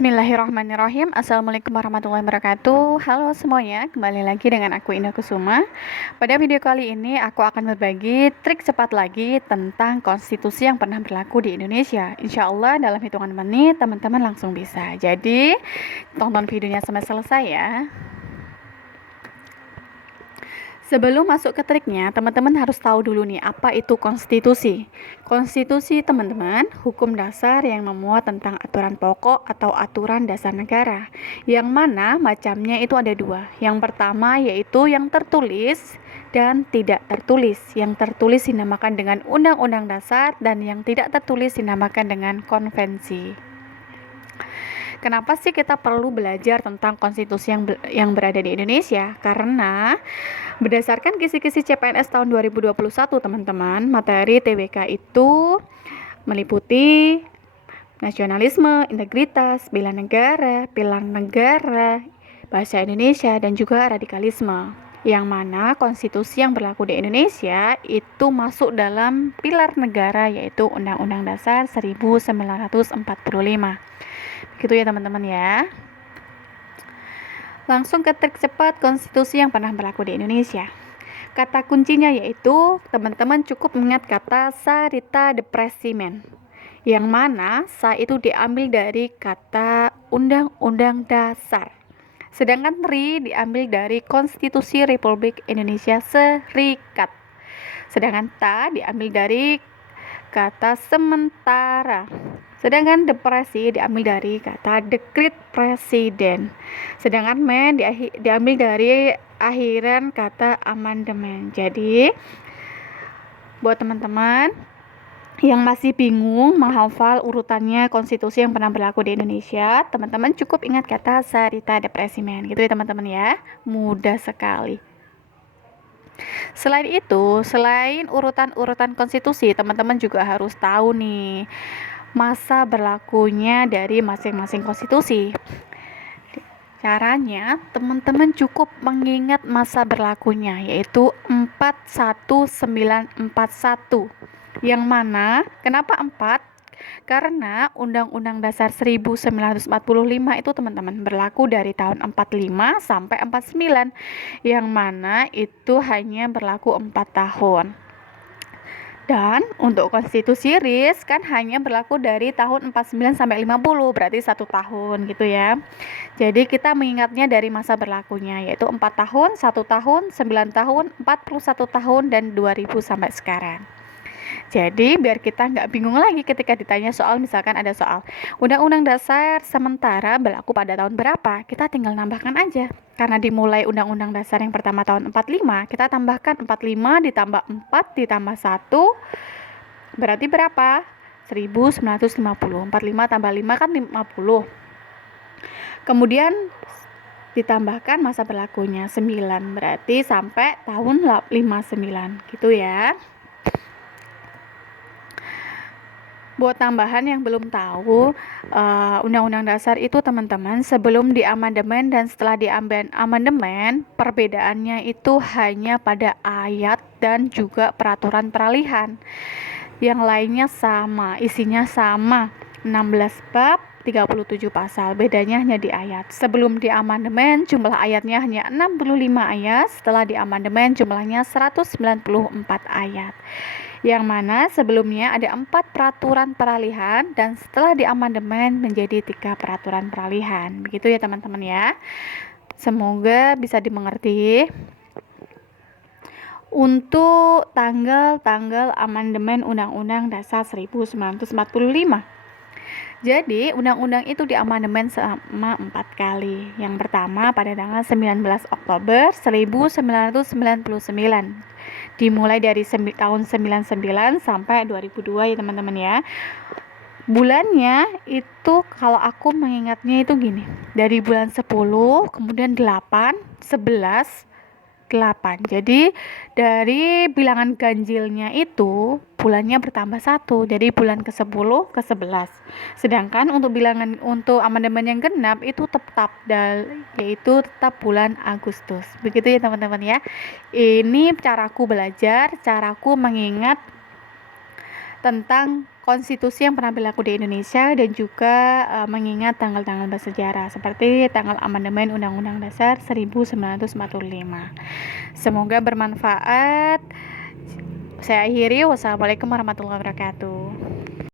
Bismillahirrahmanirrahim. Assalamualaikum warahmatullahi wabarakatuh. Halo semuanya, kembali lagi dengan aku Indah Kusuma. Pada video kali ini aku akan berbagi trik cepat lagi tentang konstitusi yang pernah berlaku di Indonesia. Insya Allah dalam hitungan menit teman-teman langsung bisa. Jadi tonton videonya sampai selesai ya. Sebelum masuk ke triknya, teman-teman harus tahu dulu nih apa itu konstitusi. Konstitusi, teman-teman, hukum dasar yang memuat tentang aturan pokok atau aturan dasar negara. Yang mana macamnya itu ada dua. Yang pertama yaitu yang tertulis dan tidak tertulis. Yang tertulis dinamakan dengan undang-undang dasar dan yang tidak tertulis dinamakan dengan konvensi. Kenapa sih kita perlu belajar tentang konstitusi yang berada di Indonesia? Karena berdasarkan kisi-kisi CPNS tahun 2021, teman-teman, materi TWK itu meliputi nasionalisme, integritas, bela negara, pilar negara, bahasa Indonesia, dan juga radikalisme. Yang mana konstitusi yang berlaku di Indonesia itu masuk dalam pilar negara, yaitu Undang-Undang Dasar 1945. Gitu ya teman-teman ya. Langsung ke trik cepat konstitusi yang pernah berlaku di Indonesia. Kata kuncinya yaitu teman-teman cukup mengingat kata Sarita de Presimen, yang mana sa itu diambil dari kata Undang-Undang Dasar, sedangkan ri diambil dari Konstitusi Republik Indonesia Serikat, sedangkan ta diambil dari kata sementara, sedangkan depresi diambil dari kata dekret presiden, sedangkan men diambil dari akhiran kata amandemen. Jadi buat teman-teman yang masih bingung menghafal urutannya konstitusi yang pernah berlaku di Indonesia, teman-teman cukup ingat kata Sarita de Presimen, gitu ya teman-teman ya. Mudah sekali. Selain itu, selain urutan-urutan konstitusi, teman-teman juga harus tahu nih masa berlakunya dari masing-masing konstitusi. Caranya, teman-teman cukup mengingat masa berlakunya, yaitu 41941. Yang mana, kenapa 4? Karena Undang-Undang Dasar 1945 itu teman-teman berlaku dari tahun 45 sampai 49, yang mana itu hanya berlaku 4 tahun. Dan untuk konstitusi RIS kan hanya berlaku dari tahun 49 sampai 50, berarti 1 tahun gitu ya. Jadi kita mengingatnya dari masa berlakunya, yaitu 4 tahun, 1 tahun, 9 tahun, 41 tahun, dan 2000 sampai sekarang. Jadi biar kita nggak bingung lagi ketika ditanya soal, misalkan ada soal Undang-Undang Dasar sementara berlaku pada tahun berapa, kita tinggal nambahkan aja. Karena dimulai Undang-Undang Dasar yang pertama tahun 45, kita tambahkan 45 ditambah 4 ditambah 1, berarti berapa? 1950. 45 tambah 5 kan 50. Kemudian ditambahkan masa berlakunya 9, berarti sampai tahun 59 gitu ya. Buat tambahan yang belum tahu, Undang-Undang Dasar itu teman-teman sebelum diamandemen dan setelah diamandemen, perbedaannya itu hanya pada ayat dan juga peraturan peralihan. Yang lainnya sama, isinya sama, 16 bab, 37 pasal, bedanya hanya di ayat. Sebelum diamandemen jumlah ayatnya hanya 65 ayat, setelah diamandemen jumlahnya 194 ayat. Yang mana sebelumnya ada 4 peraturan peralihan dan setelah diamandemen menjadi 3 peraturan peralihan. Begitu ya teman-teman ya. Semoga bisa dimengerti. Untuk tanggal amandemen Undang-Undang Dasar 1945. Jadi, undang-undang itu diamandemen selama 4 kali. Yang pertama pada tanggal 19 Oktober 1999. Dimulai dari tahun 99 sampai 2002 ya teman-teman ya. Bulannya itu kalau aku mengingatnya itu gini. Dari bulan 10, kemudian 8, 11, 8. Jadi dari bilangan ganjilnya itu bulannya bertambah 1. Jadi bulan ke-10 ke 11. Sedangkan untuk bilangan untuk amandemen yang genap itu tetap yaitu tetap bulan Agustus. Begitu ya teman-teman ya. Ini caraku belajar, caraku mengingat tentang konstitusi yang pernah berlaku di Indonesia dan juga mengingat tanggal-tanggal bersejarah seperti tanggal amandemen Undang-Undang Dasar 1945. Semoga bermanfaat. Saya akhiri. Wassalamualaikum warahmatullahi wabarakatuh.